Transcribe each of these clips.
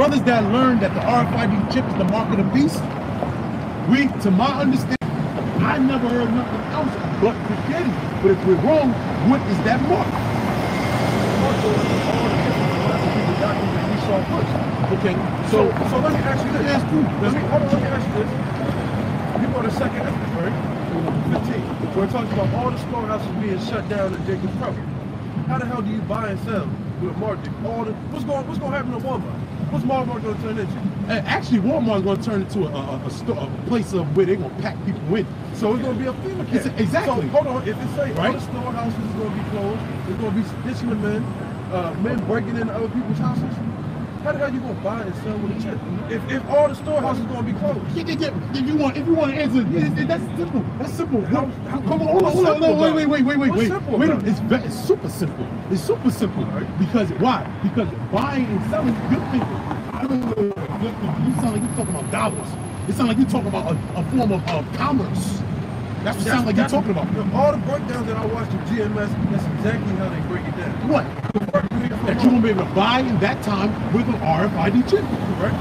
brothers that learned that the RFID chip is the mark of the beast, to my understanding, I never heard nothing else but Christianity. But if we're wrong, what is that mark? Okay, so let me ask you this. That's cool. Let me ask you this. You go to second Esdras, right? 15. Where it talks about all the storehouses being shut down in Jacob's property. How the hell do you buy and sell with a market? What's going to happen to Walmart? What's Walmart going to turn into? Actually, Walmart's going to turn into a place of where they're going to pack people in. So it's going to be a FEMA camp. Exactly. So hold on, if it say all the storehouses is going to be closed, there's going to be snitching of men breaking into other people's houses. How the hell you gonna buy and sell with a chip? If all the storehouses gonna be closed? If you want to answer, that's simple. That's simple. Come on, hold on, wait. It's super simple. It's super simple. Because why? Because buying and selling good people. You sound like you're talking about dollars. It sounds like you're talking about a form of commerce. That's what it sounds like you're talking about. All the breakdowns that I watched of GMS, that's exactly how they break it down. What? That you won't be able to buy in that time with an RFID chip, correct?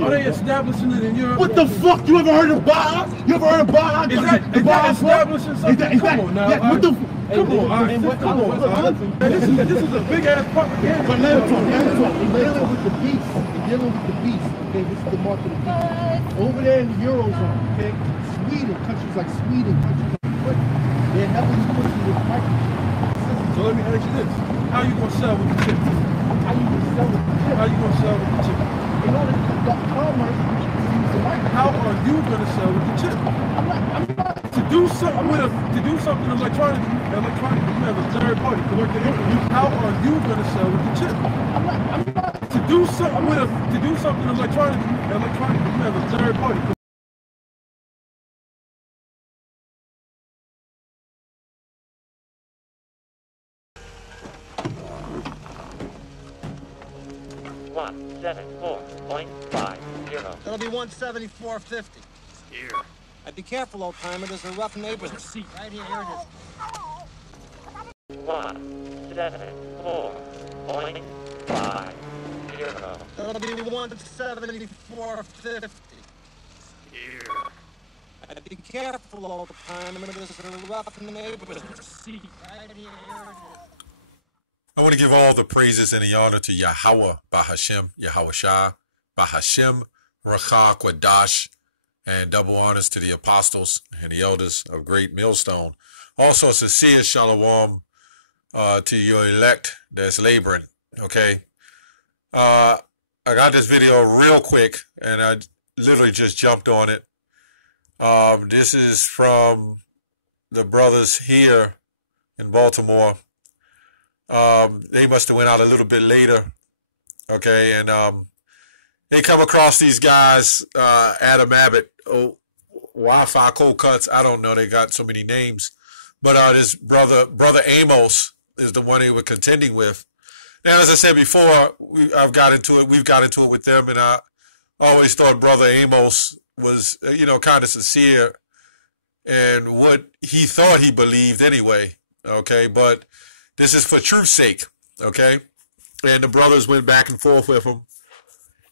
Are they establishing it in Europe? What the fuck? You ever heard of Baja? You ever heard of Baja? Is that establishing something? Come on now. What the fuck? Come on. This is a big ass propaganda. But let him talk. Dealing with the beast. Okay, this is the mark of the beast. Over there in the Eurozone, okay? Sweden, countries like Sweden, countries like Britain, they're heavily pushing this microchip. So let me ask you this. How you gonna sell with the chip? How you gonna sell with the chip? How you gonna sell with the chip? In order to conduct commerce, you need to use the microchip. How are you gonna sell with the chip? I'm not. To do something electronically, you have a third party to work it in. How are you gonna sell with the chip? I'm not. To do something electronically, you have a third party. That'll be 174.50. Here. Be careful, old timer. There's a rough neighborhood. Right here, here it is. 174.50. That'll be 174.50. Here. Be careful, old timer. There's a rough neighborhood. Right here, here it is. I want to give all the praises and the honor to Yahweh, Bahashem, Yahweh Shah, Bahashem, Rakha, Quadash, and double honors to the apostles and the elders of Great Millstone. Also, sincere shalom to your elect that's laboring, okay? I got this video real quick, and I literally just jumped on it. This is from the brothers here in Baltimore. They must have went out a little bit later, okay, and they come across these guys, Adam Abbott, Wi-Fi Cold Cuts, I don't know, they got so many names, but this brother Amos is the one they were contending with. Now, as I said before, we've got into it with them, and I always thought Brother Amos was, kind of sincere in what he thought he believed anyway, okay, but this is for truth's sake, okay? And the brothers went back and forth with him.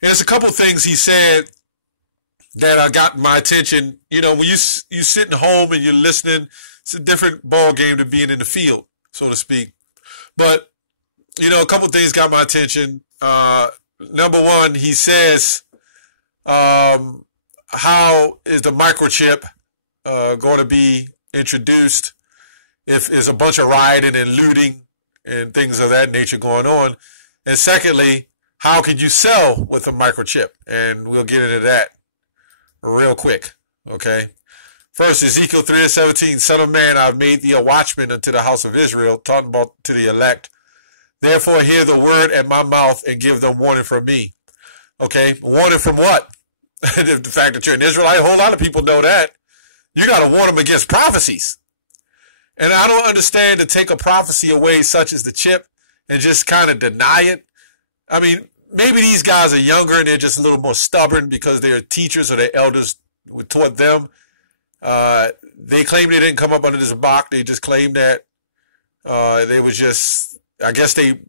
And there's a couple things he said that got my attention. When you sitting home and you're listening, it's a different ball game than being in the field, so to speak. But, a couple things got my attention. Number one, he says, how is the microchip going to be introduced if there's a bunch of rioting and looting and things of that nature going on? And secondly, how could you sell with a microchip? And we'll get into that real quick, okay? First, Ezekiel 3:17, Son of man, I've made thee a watchman unto the house of Israel, talking about to the elect. Therefore, hear the word at my mouth and give them warning from me. Okay, warning from what? The fact that you're an Israelite, a whole lot of people know that. You got to warn them against prophecies. And I don't understand to take a prophecy away such as the chip and just kind of deny it. I mean, maybe these guys are younger and they're just a little more stubborn because their teachers or their elders were taught them. They claim they didn't come up under this block. They just claimed that they was just, I guess they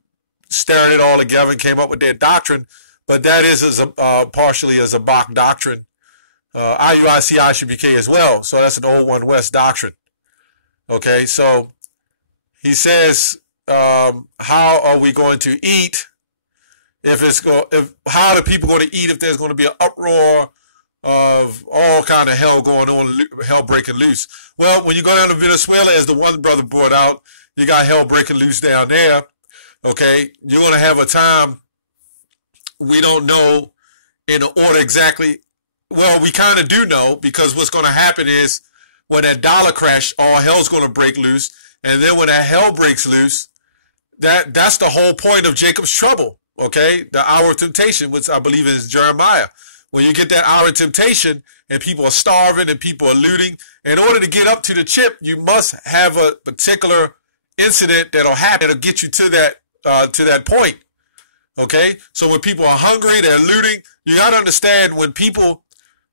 staring it all together and came up with their doctrine. But that is partially a Zabak doctrine, IUIC, ISUBK as well. So that's an Old One West doctrine. Okay, so he says, how are we going to eat? How are the people going to eat if there's going to be an uproar of all kind of hell going on, hell breaking loose? Well, when you go down to Venezuela, as the one brother brought out, you got hell breaking loose down there. Okay, you're going to have a time, we don't know in the order exactly. Well, we kind of do know, because what's going to happen is when that dollar crash, all hell's going to break loose. And then when that hell breaks loose, that's the whole point of Jacob's trouble. Okay, the hour of temptation, which I believe is Jeremiah. When you get that hour of temptation and people are starving and people are looting, in order to get up to the chip, you must have a particular incident that'll happen that'll get you to that point. Okay, so when people are hungry, they're looting. You got to understand, when people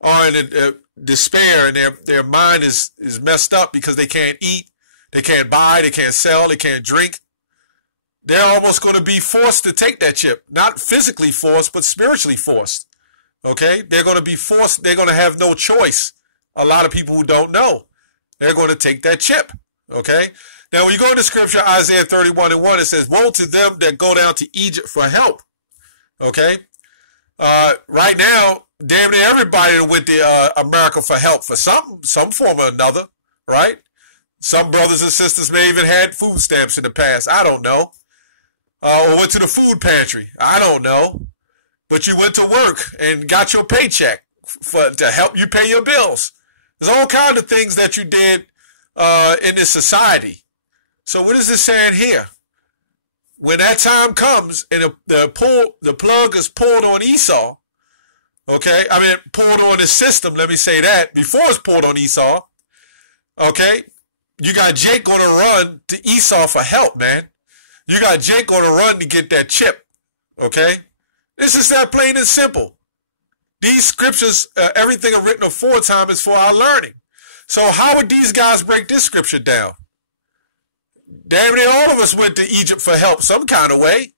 are in despair and their mind is messed up because they can't eat, they can't buy, they can't sell, they can't drink, they're almost going to be forced to take that chip. Not physically forced, but spiritually forced. Okay? They're going to be forced. They're going to have no choice. A lot of people who don't know, they're going to take that chip. Okay? Now, when you go into Scripture, Isaiah 31:1, it says, woe to them that go down to Egypt for help. Okay? Right now, damn near everybody went to America for help for some form or another. Right? Some brothers and sisters may even had food stamps in the past. I don't know. Or went to the food pantry. I don't know. But you went to work and got your paycheck to help you pay your bills. There's all kinds of things that you did in this society. So what is this saying here? When that time comes and the plug is pulled on Esau, okay? I mean, pulled on the system, let me say that, before it's pulled on Esau, okay? You got Jake going to run to Esau for help, man. You got Jake going to run to get that chip, okay? This is that plain and simple. These scriptures, everything written aforetime is for our learning. So how would these guys break this scripture down? Damn near all of us went to Egypt for help some kind of way.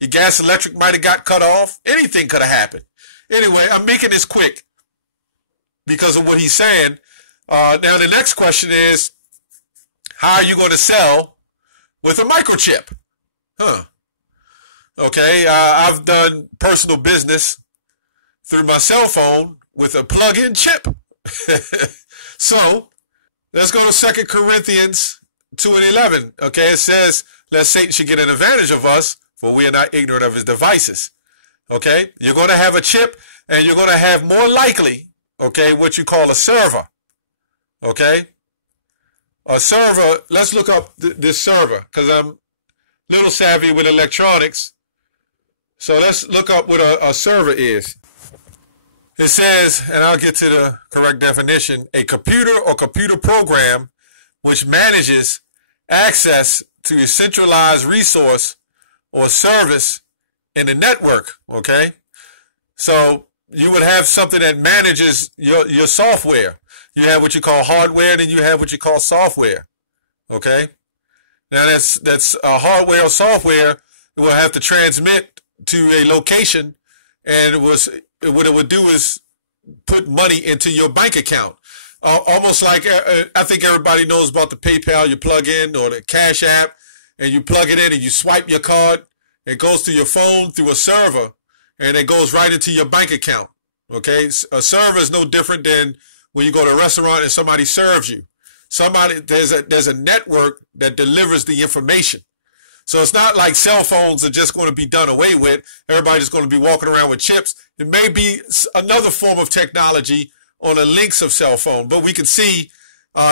Your gas electric might have got cut off. Anything could have happened. Anyway, I'm making this quick because of what he's saying. Now the next question is, how are you going to sell with a microchip? Okay, I've done personal business through my cell phone with a plug-in chip. So, let's go to 2 Corinthians 2:11. Okay, it says, lest Satan should get an advantage of us, for we are not ignorant of his devices. Okay, you're going to have a chip, and you're going to have more likely, okay, what you call a server. Okay, a server, let's look up this server, because I'm little savvy with electronics. So let's look up what a server is. It says, and I'll get to the correct definition, a computer or computer program which manages access to a centralized resource or service in the network, okay? So you would have something that manages your software. You have what you call hardware, and then you have what you call software, okay? Now that's hardware or software will have to transmit to a location, and what it would do is put money into your bank account. Almost like, I think everybody knows about the PayPal you plug in, or the Cash App, and you plug it in and you swipe your card. It goes to your phone through a server, and it goes right into your bank account. Okay, a server is no different than when you go to a restaurant and somebody serves you. There's a network that delivers the information. So it's not like cell phones are just going to be done away with. Everybody's going to be walking around with chips. It may be another form of technology on the links of cell phone, but we can see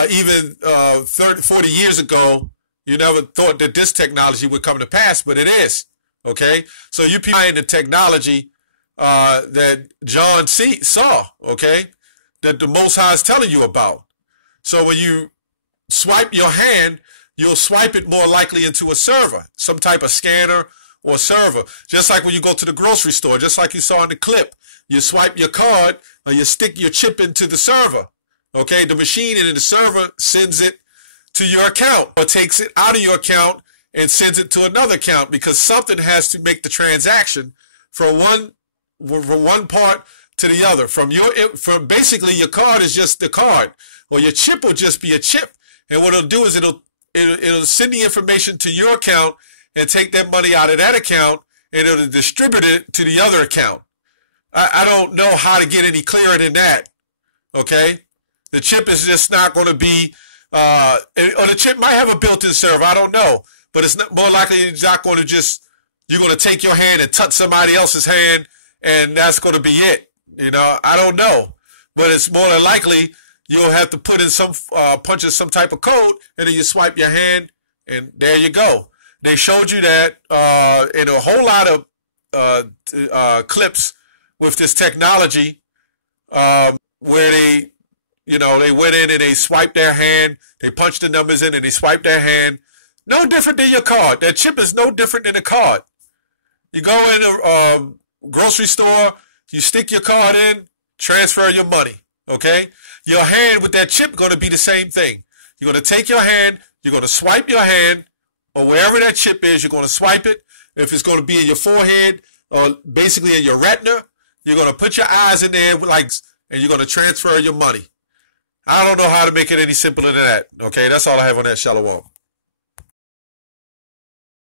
even 30, 40 years ago, you never thought that this technology would come to pass, but it is. Okay, so you're buying the technology that John saw. Okay, that the Most High is telling you about. So when you swipe your hand, you'll swipe it more likely into a server, some type of scanner or server. Just like when you go to the grocery store, just like you saw in the clip, you swipe your card or you stick your chip into the server. Okay, the machine and the server sends it to your account or takes it out of your account and sends it to another account because something has to make the transaction from one part to the other. From basically your card is just the card, or your chip will just be a chip. And what it'll do is it'll send the information to your account and take that money out of that account and it'll distribute it to the other account. I don't know how to get any clearer than that. Okay, the chip is just not going to be, or the chip might have a built-in server. I don't know, but it's not, more likely it's not going to just, you're going to take your hand and touch somebody else's hand, and that's going to be it. You know, I don't know, but it's more than likely you'll have to put in punch in some type of code, and then you swipe your hand, and there you go. They showed you that in a whole lot of clips with this technology, where they went in and they swiped their hand, they punched the numbers in and they swiped their hand. No different than your card. That chip is no different than a card. You go in a grocery store, you stick your card in, transfer your money, okay? Your hand with that chip going to be the same thing. You're going to take your hand, you're going to swipe your hand, or wherever that chip is, you're going to swipe it. If it's going to be in your forehead or basically in your retina, you're going to put your eyes in there and you're going to transfer your money. I don't know how to make it any simpler than that, okay? That's all I have on that. Shalom.